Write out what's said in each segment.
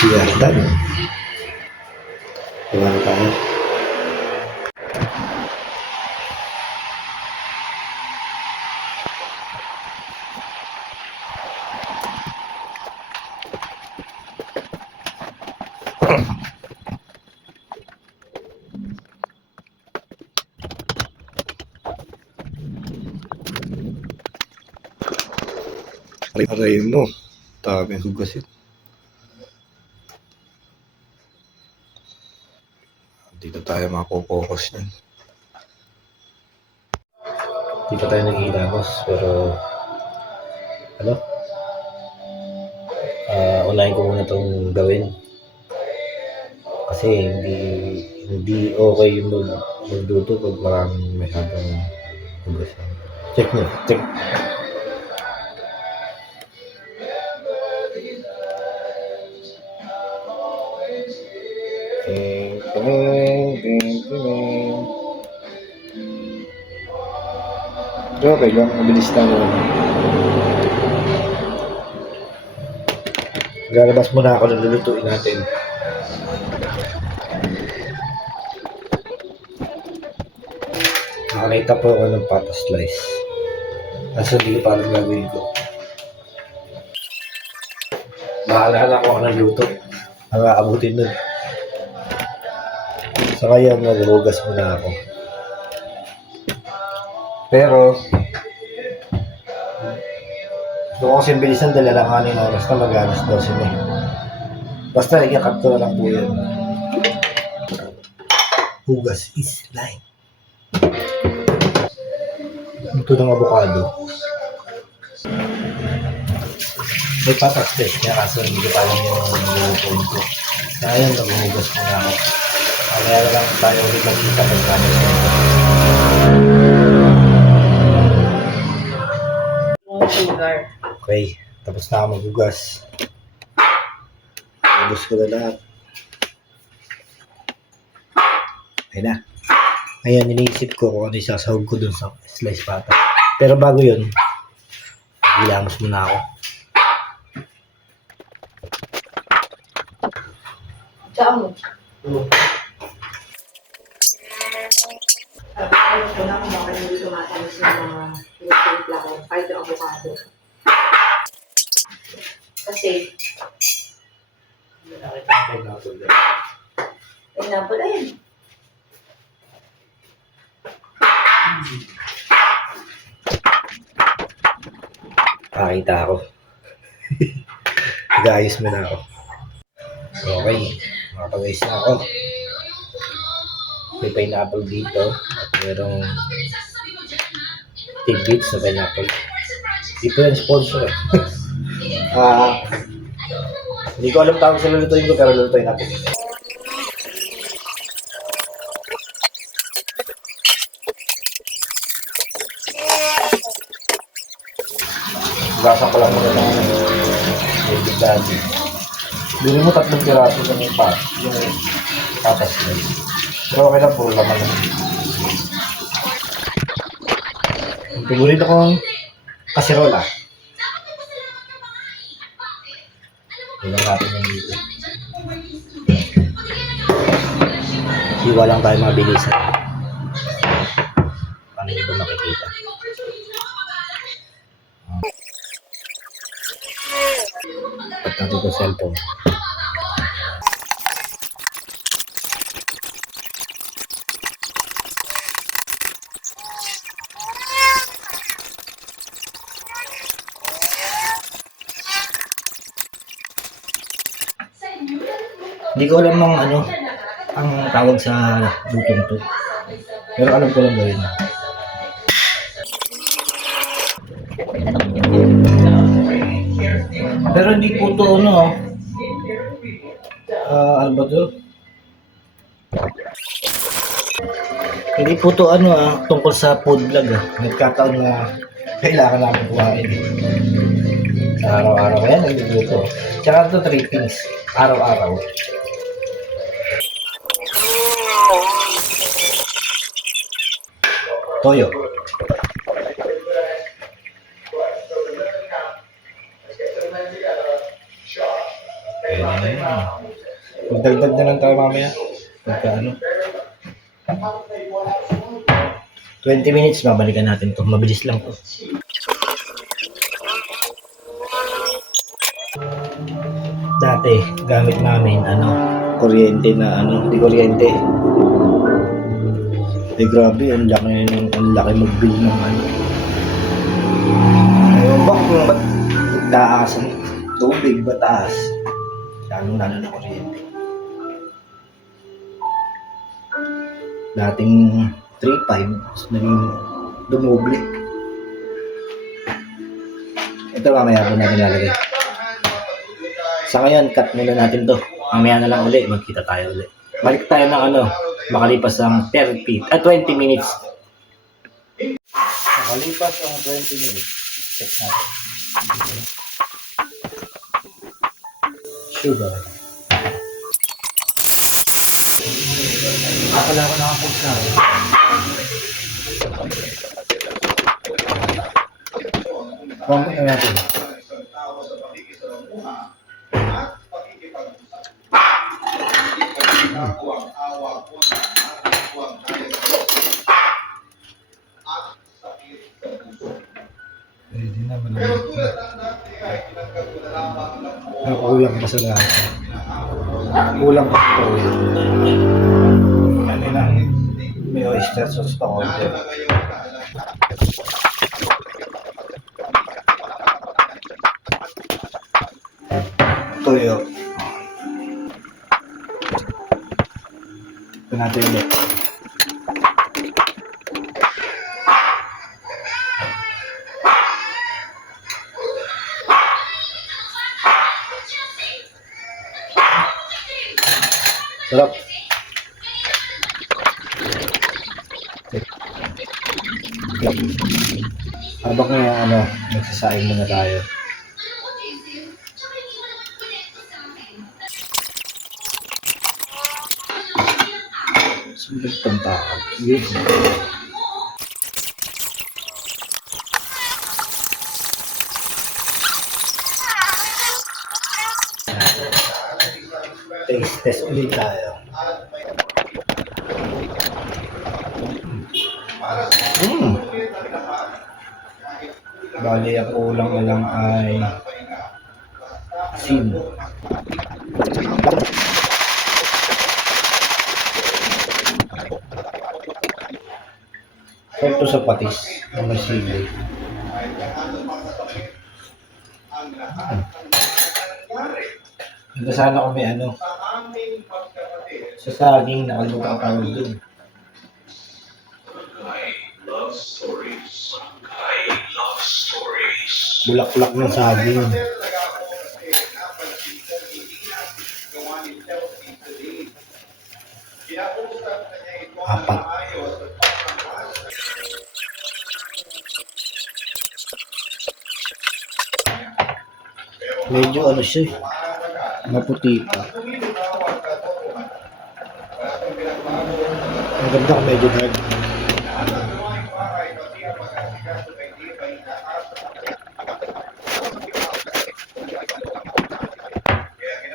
Siya, dami. Iwan tayo. Aray mo. Dami hugasin. Dito tayo makapokus yan. Di pa tayo naghihilamos, pero ano? Unahin ko muna itong gawin. Kasi hindi okay yung magluto pag maraming masyadong hugas. Check nyo. Check. Okay lang, mabilis lang yun. Lalabas muna ako ng lulutuin natin. Nakakita po ako ng pata slice. Nasa hindi ko paano gagawin ko. Mahalala ko ako ng luto. Ang aabutin nun. So ngayon, maghuhugas muna ako. Pero, gusto ko kasing bilisan dahil alanganin oras na mag-alas 12 na. Basta, i-cut ko na lang po yan. Hugas is life. Ito ng avocado. May patas test niya kaso hindi ko pa alam yung lulutuin ko. Kaya yan, maghuhugas muna ako. Kaya na lang tayo ulit magkita ng gamit. Okay, tapos na ako maghugas. Hugas ko na lahat. Okay na. Ngayon, iniisip ko kung ano yung sasahog ko dun sa slice pata. Pero bago yun, ilamos muna ako. Tsaka mo. Alam ko lang kung bakit hindi tumatamis yung mga pinagtimpla ko, kahit yung avocado. Kasi, pineapple, ayun. Pakita ako. Nag-ayos mo na ako. Okay, makapag-ayos na ako. May pineapple dito at merong tidbits na pineapple. Ito yung sponsor. Hindi ko alam tawag sa lulutuin ko pero lulutuin natin. Gasan ko lang muna ng baby daddy. Bili mo 3 piraso ng yung patas na yun. Pero okay lang, puro laman lang. Paborito kong kasirola. Ilan natin yung dito. Siwa lang tayo mabilisan. Paano nyo ba makikita? At natin itong cellphone. Hindi ko alam ng ano ang tawag sa lutong to. Pero alam ko lang gawin. Pero hindi po to ano ano ba to? Hindi po to ano tungkol sa food vlog Nagkataon na kailangan namin kumain. Araw-araw yan nagluluto. Tsaka ito 3 things. Araw-araw. Toyo. Magdagdag na lang tayo mamaya. Pagka ano. 20 minutes, babalikan natin to. Mabilis lang to. Dati, gamit namin, kuryente na, di kuryente. Grabe, ang laki mag-bill ng Ewan ba kung ba't taas ang tubig, ba taas? Lalo na kuryente. Dating 3.5, naging dumoble. Ito mamaya po natin lalagay. Sa ngayon, cut muna natin to. Mamaya na lang uli, magkita tayo uli. Balik tayo ng makalipas ang 20 minutes. Makalipas ang 20 minutes. Check natin. Sugar. Pala ako nakapost na. Pangkot na natin. Pwede naman. Kulang pa sa lahat. Kulang pa sa lahat. Kanina, may oyster sauce pa konti. Toyo. Ito natin ulit. Sarap. Habang nagsasaing muna tayo. Sulit ang tao. Yes. Test ulit tayo. Bali, ang kulang na lang ay asin. Ito sa patis na may sili. Handa sana kung may sa saging nakalimutan ang tawag dun. Bulaklak ng saging. Apat. Medyo siya eh. Maputi pa. Ang ganda ko medyo dark.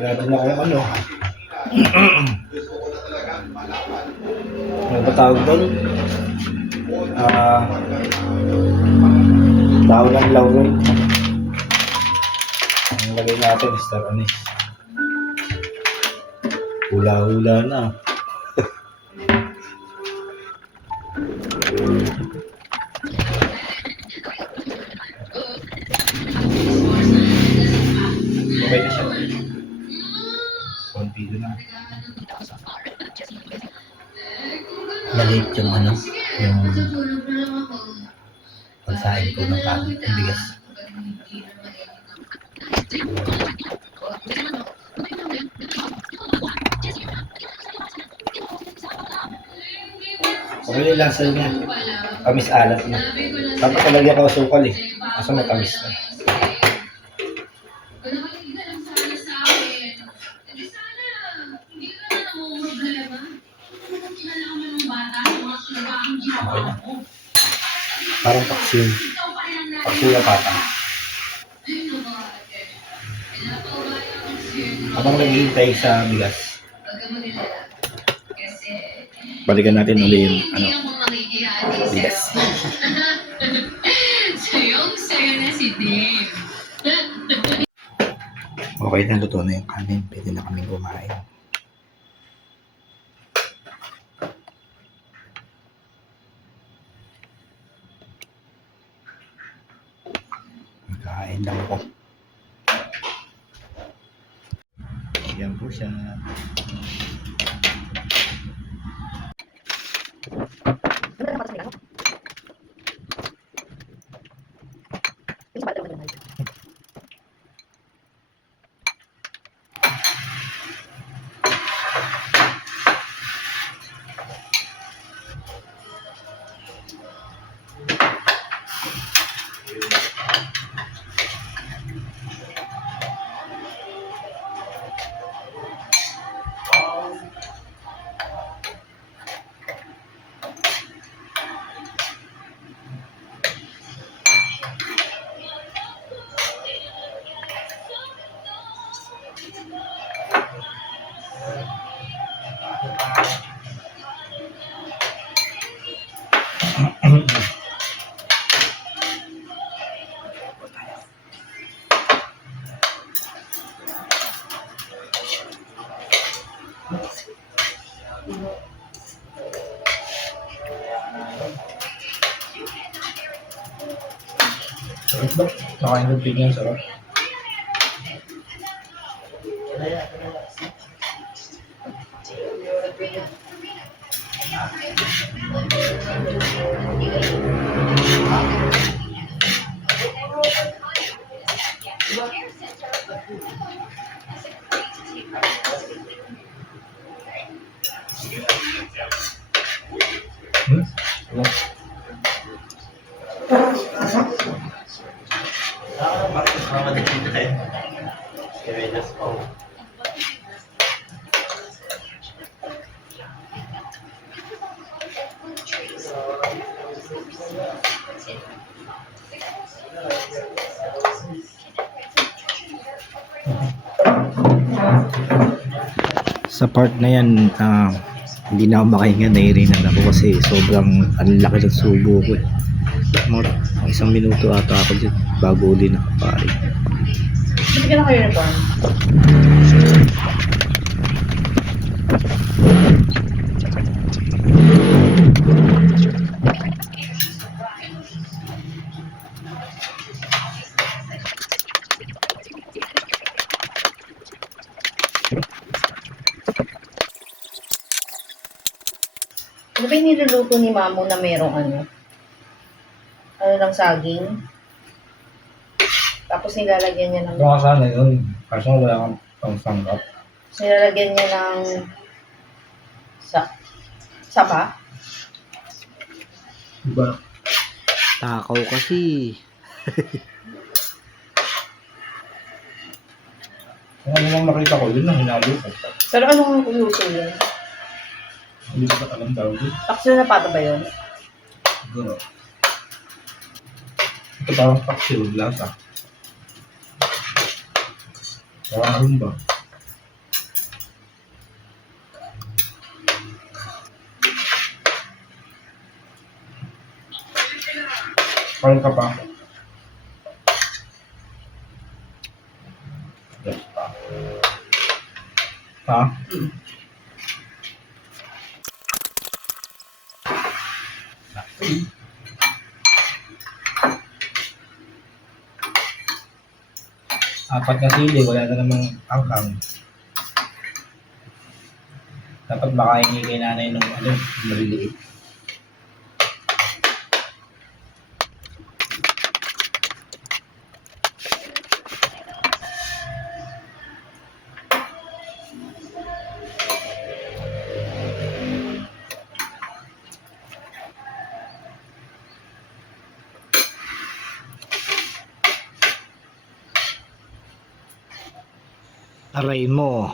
Grabe na kung ano ba tawag doon? Dahon ng laurel. Ang lagay natin star anise. Hula-hula na. Okay na siya. Konti doon na. Maliit yung yung pagsain ko ng kanin, ng bigas. Okay yung lasa niya. Kamis alat na. Dapat talagyan ko sukal eh. Kaso matamis na. Okay na. Parang paksiw. Paksiw na pata. Habang naghihintay sa bigas, Balikan natin uli yung bigas. Sayong-sayo na si Dave. Okay na, luto na yung kanin. Pwede na kaming kumain. Kain lang ako. Yan po siya. Sarap ba? Nakain ng pigyan, sarap. Sa part na yan, hindi na ako makahinga, nahirinan ako kasi sobrang ang laki ng subo ko eh. Mga isang minuto ata ako dyan bago uli nakapain. Hindi ka naka-uniform. Ano ba yung niluluto ni Mamo na merong ano? Ano lang saging? Tapos nilalagyan niya ng... Ito nga sana yun. Kaso wala kang pangsanggap. Nilalagyan niya ng... Saba? Diba? Takaw kasi. Kung ano lang nakita ko, yun lang hinalo ko. Pero anong luto yun? Hindi ko pa alam tawag yun. Takso na pata ba yun? Siguro. Ito parang paksiw, lasa. Parang rumba. Parang ka pa. Yes pa. Ha? Apat na sili, wala na namang anghang. Dapat makain niya kay nanay nung ano, maliliit. Aray mo.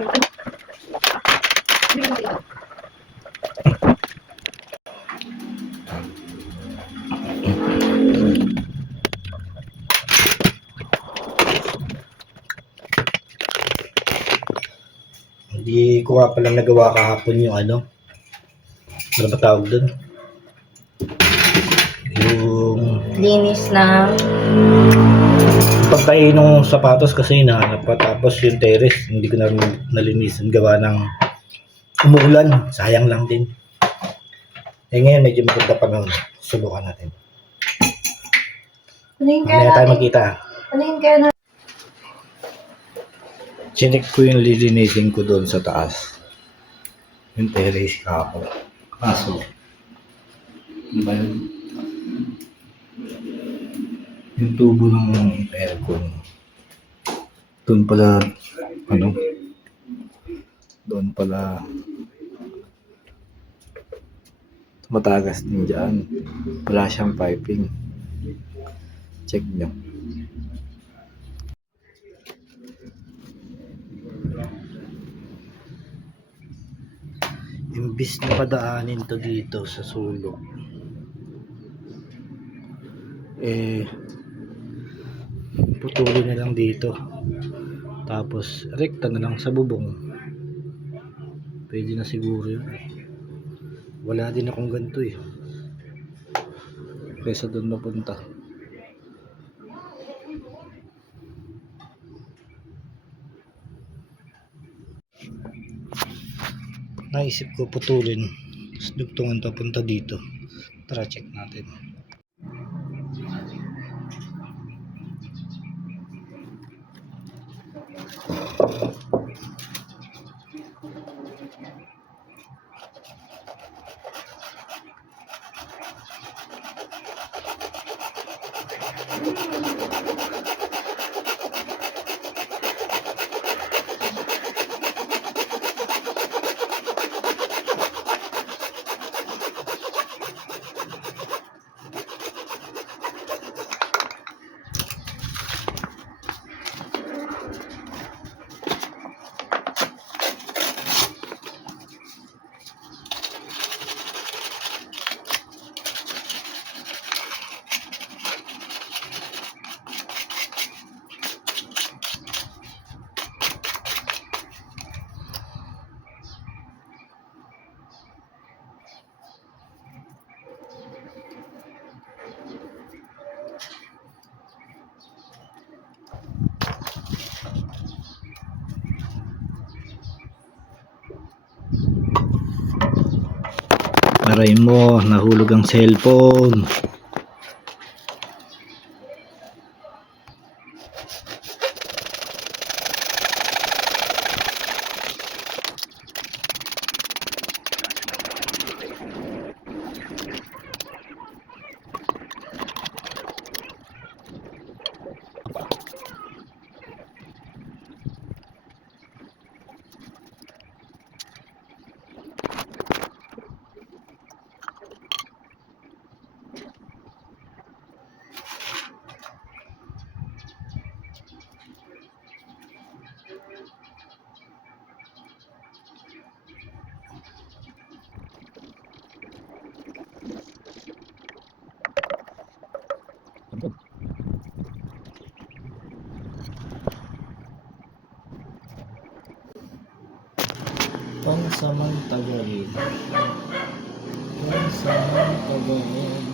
Hindi ko nga pala nagawa kahapon yung ano ba tawag doon? Yung Linis ng pagtahi ng sapatos kasi hinahanap pa. Tapos yung terrace, hindi ko na nalinisan gawa ng umuulan. Sayang lang din. Eh ngayon medyo maganda panahon. Subukan natin. Unahin Mamaya tayo magkita. Unahin kaya na. Chinek ko yung lilinisin ko doon sa taas. Yung terrace kahapon. Kaso, ano ba yun? Yung tubo ng aircon. Doon pala, doon pala matagas din dyan. Wala siyang piping. Check nyo. Imbis na padaanin to dito sa sulok, putulin na lang dito. Tapos rekta na lang sa bubong. Pwede na siguro yun. Wala din akong ganito kaysa doon mapunta. Naisip ko putulin, tapos dugtungan papunta dito. Tara, check natin. Aray mo, nahulog ang cellphone. Pansamantagalin. Pansamantagalin.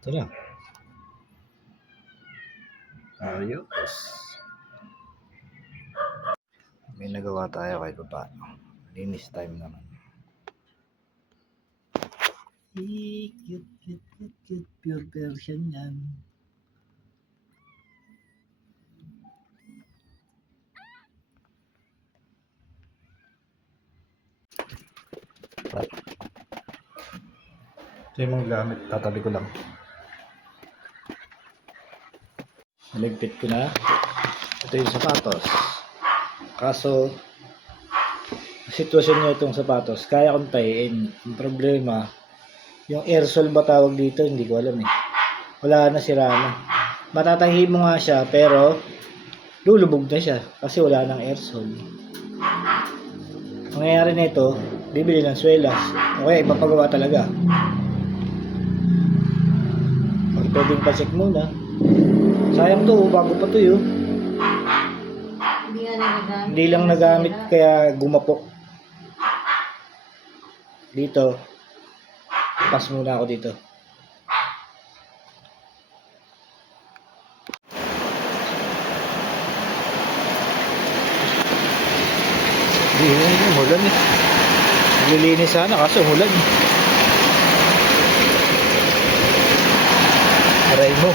Tara. Ayos. May nagawa tayo kahit pa paano. Linis time naman. Cute. Pure version yan. Ito yung mga gamit. Tatabi ko lang. Naligpit ko na. Ito yung sapatos. Kaso, sitwasyon nyo itong sapatos, kaya kong tahiin. Ang problema, yung airsole ba tawag dito, hindi ko alam Wala na, sira na. Matatahi mo nga siya, pero lulubog na siya kasi wala nang airsold. Ang nangyayari nito, bibili ng swelas. O kaya ipapagawa talaga. Pwedeng pa-check muna. Sayang to, bago pa to yun. Hindi nga nagagamit. Hindi lang nagamit kaya gumapok. Dito. Pass muna ako dito. Hindi, umulan eh. Nililinis sana kaso umulan. Aray mo.